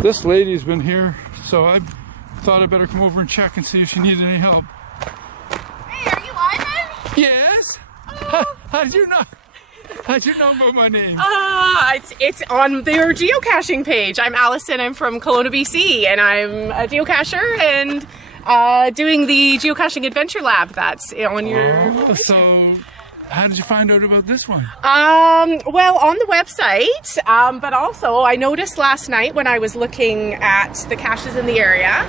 This lady's been here, so I thought I'd better come over and check and see if she needed any help. Hey, are you Ivan? Yes? Oh. How did you know? How'd you know about my name? It's on their geocaching page. I'm Allison, I'm from Kelowna, BC, and I'm a geocacher and doing the Geocaching Adventure Lab that's on your... So how did you find out about this one? Well, on the website, but also I noticed last night when I was looking at the caches in the area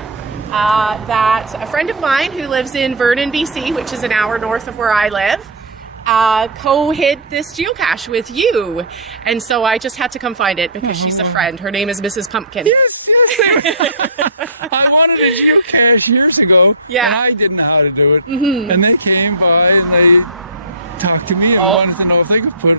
that a friend of mine who lives in Vernon, BC, which is an hour north of where I live, co-hid this geocache with you, and so I just had to come find it because she's a friend. Her name is Mrs. Pumpkin. Yes. I wanted a geocache years ago, and I didn't know how to do it. And they came by and they talked to me and wanted to know if they could put a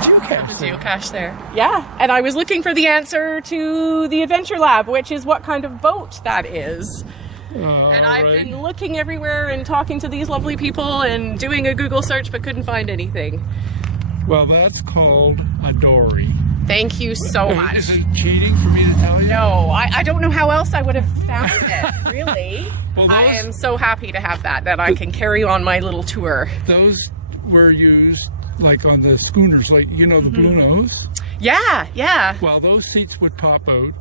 geocache there. Yeah, and I was looking for the answer to the Adventure Lab, which is what kind of boat that is. And I've been looking everywhere and talking to these lovely people and doing a Google search, but couldn't find anything. Well, that's called a dory. Thank you so much. Is it cheating for me to tell you? No, I don't know how else I would have found it, really. Well, I am so happy to have that I can carry on my little tour. Those were used like on the schooners, like, you know, the Blue Nose? Yeah. Well, those seats would pop out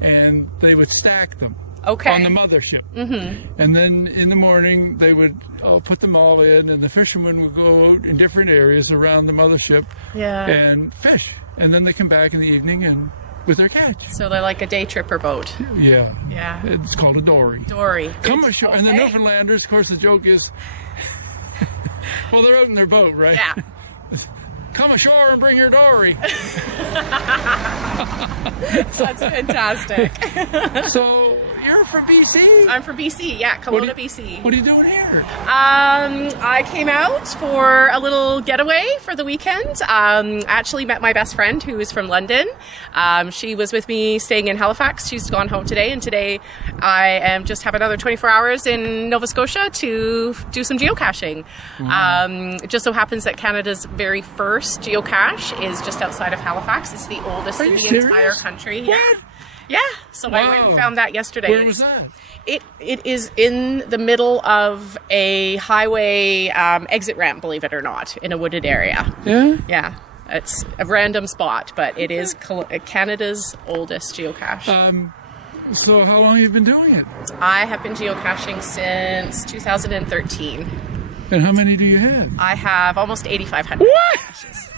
and they would stack them. Okay. On the mothership. And then in the morning they would put them all in, and the fishermen would go out in different areas around the mothership and fish. And then they come back in the evening and with their catch. So they're like a day tripper boat. Yeah. It's called a dory. Come ashore. And the Newfoundlanders, of course, the joke is, well, they're out in their boat, right? Yeah. Come ashore and bring your dory. That's fantastic. So you're from BC? I'm from BC, Kelowna, BC. What are you doing here? I came out for a little getaway for the weekend. Actually met my best friend who is from London. She was with me staying in Halifax. She's gone home today, and today I am just have another 24 hours in Nova Scotia to do some geocaching. It just so happens that Canada's very first geocache is just outside of Halifax. It's the oldest in the entire country. What? Yeah. So I went and found that yesterday. Where was that? It is in the middle of a highway exit ramp, believe it or not, in a wooded area. Yeah? Yeah. It's a random spot, but it is Canada's oldest geocache. So how long have you been doing it? I have been geocaching since 2013. And how many do you have? I have almost 8,500 caches.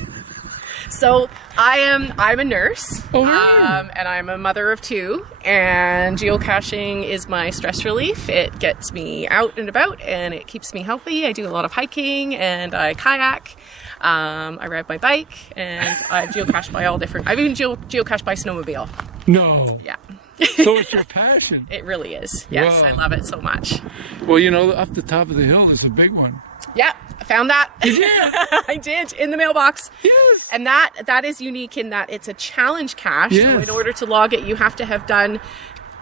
So I'm a nurse, and I'm a mother of two, and geocaching is my stress relief. It gets me out and about, and it keeps me healthy. I do a lot of hiking, and I kayak. I ride my bike, and I geocache by all different... I've even geocached by snowmobile. No. Yeah. So it's your passion. It really is. Yes, wow. I love it so much. Well, you know, up the top of the hill is a big one. Yeah, I found that. Did you? I did, in the mailbox. Yes. And that is unique in that it's a challenge cache. Yes. So in order to log it, you have to have done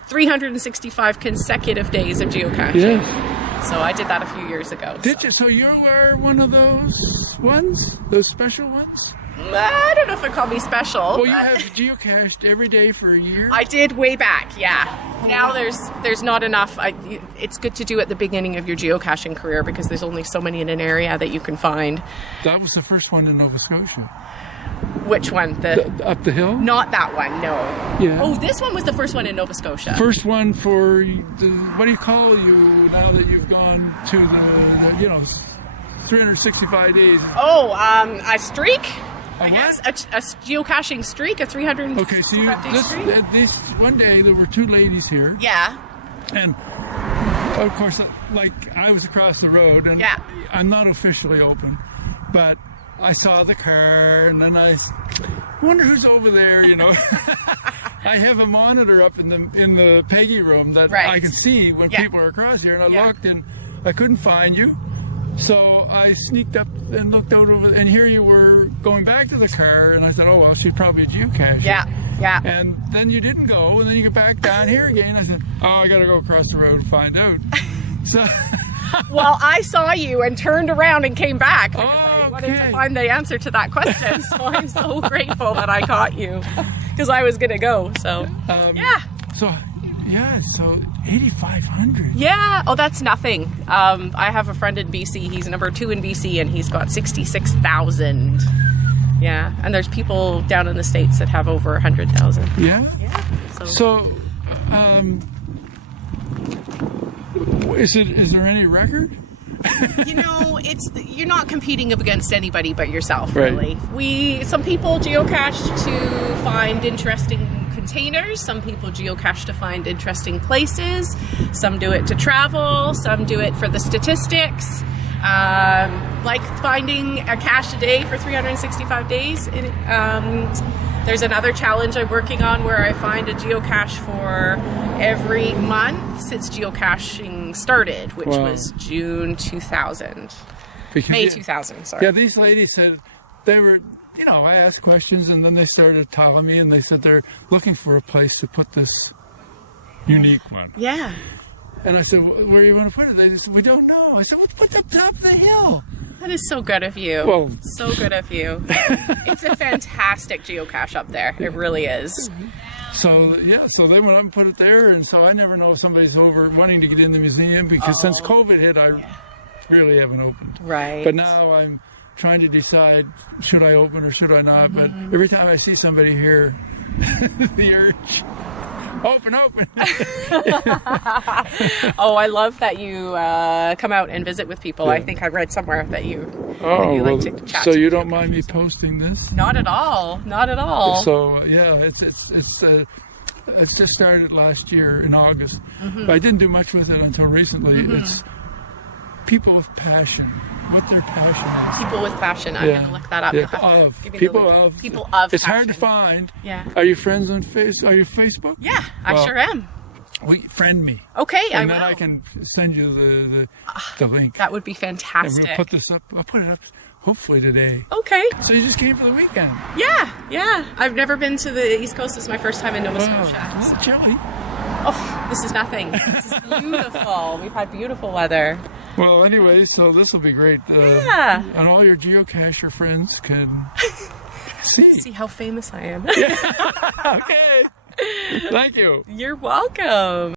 365 consecutive days of geocaching. Yes. So I did that a few years ago. Did you? So you were one of those ones? Those special ones? I don't know if I'd call me special. Well, you have geocached every day for a year? I did way back, yeah. Now there's not enough. It's good to do at the beginning of your geocaching career because there's only so many in an area that you can find. That was the first one in Nova Scotia. Which one? Up the hill? Not that one, no. Yeah. Oh, this one was the first one in Nova Scotia. First one for what do you call you now that you've gone to the 365 days? Oh, a streak? I guess a geocaching streak, a 365 Okay, so streak. this one day there were two ladies here. Yeah. And of course, like I was across the road, and I'm not officially open, but I saw the car, and then I wonder who's over there. You know, I have a monitor up in the Peggy room that I can see when people are across here, and I looked and I couldn't find you. So I sneaked up and looked out over, and here you were going back to the car, and I thought, oh, well, she's probably a geocacher. Yeah. And then you didn't go, and then you get back down here again. I said, oh, I got to go across the road and find out. So. Well, I saw you and turned around and came back because I wanted to find the answer to that question. So I'm so grateful that I caught you because I was going to go. So, yeah. So 8,500. Yeah. Oh, that's nothing. I have a friend in BC. He's number 2 in BC and he's got 66,000. Yeah. And there's people down in the States that have over 100,000. Yeah? Yeah. So, is there any record? You know, you're not competing against anybody but yourself, really. Right. Some people geocache to find interesting containers. Some people geocache to find interesting places. Some do it to travel. Some do it for the statistics. Like finding a cache a day for 365 days. There's another challenge I'm working on where I find a geocache for every month since geocaching started, which was June 2000. May 2000, sorry. Yeah, these ladies said they were, I asked questions and then they started telling me and they said they're looking for a place to put this unique one. Yeah. And I said, where do you want to put it? They said, we don't know. I said, well, put it up top of the hill. That is so good of you. Well, so good of you. It's a fantastic geocache up there. It really is. So, so they went up and put it there. And so I never know if somebody's over wanting to get in the museum because since COVID hit, I really haven't opened. Right. But now I'm trying to decide, should I open or should I not? But every time I see somebody here, the urge... Open. Oh, I love that you come out and visit with people. I think I read somewhere that you like to chat. So you don't mind me posting this? Not at all. Not at all. So yeah, it's just started last year in August. But I didn't do much with it until recently. It's people with passion. What their passion is. People with passion. I'm going to look that up. People of. It's hard to find. Yeah. Are you friends on Are you Facebook? Yeah, I sure am. Friend me. Okay, and then I can send you the link. That would be fantastic. And we'll put this up. I'll put it up hopefully today. Okay. So you just came for the weekend? Yeah. I've never been to the East Coast. This is my first time in Nova Scotia. Well, Joey. Oh, this is nothing. This is beautiful. We've had beautiful weather. Well, anyway, so this will be great. And all your geocacher friends can see how famous I am. Okay. Thank you. You're welcome.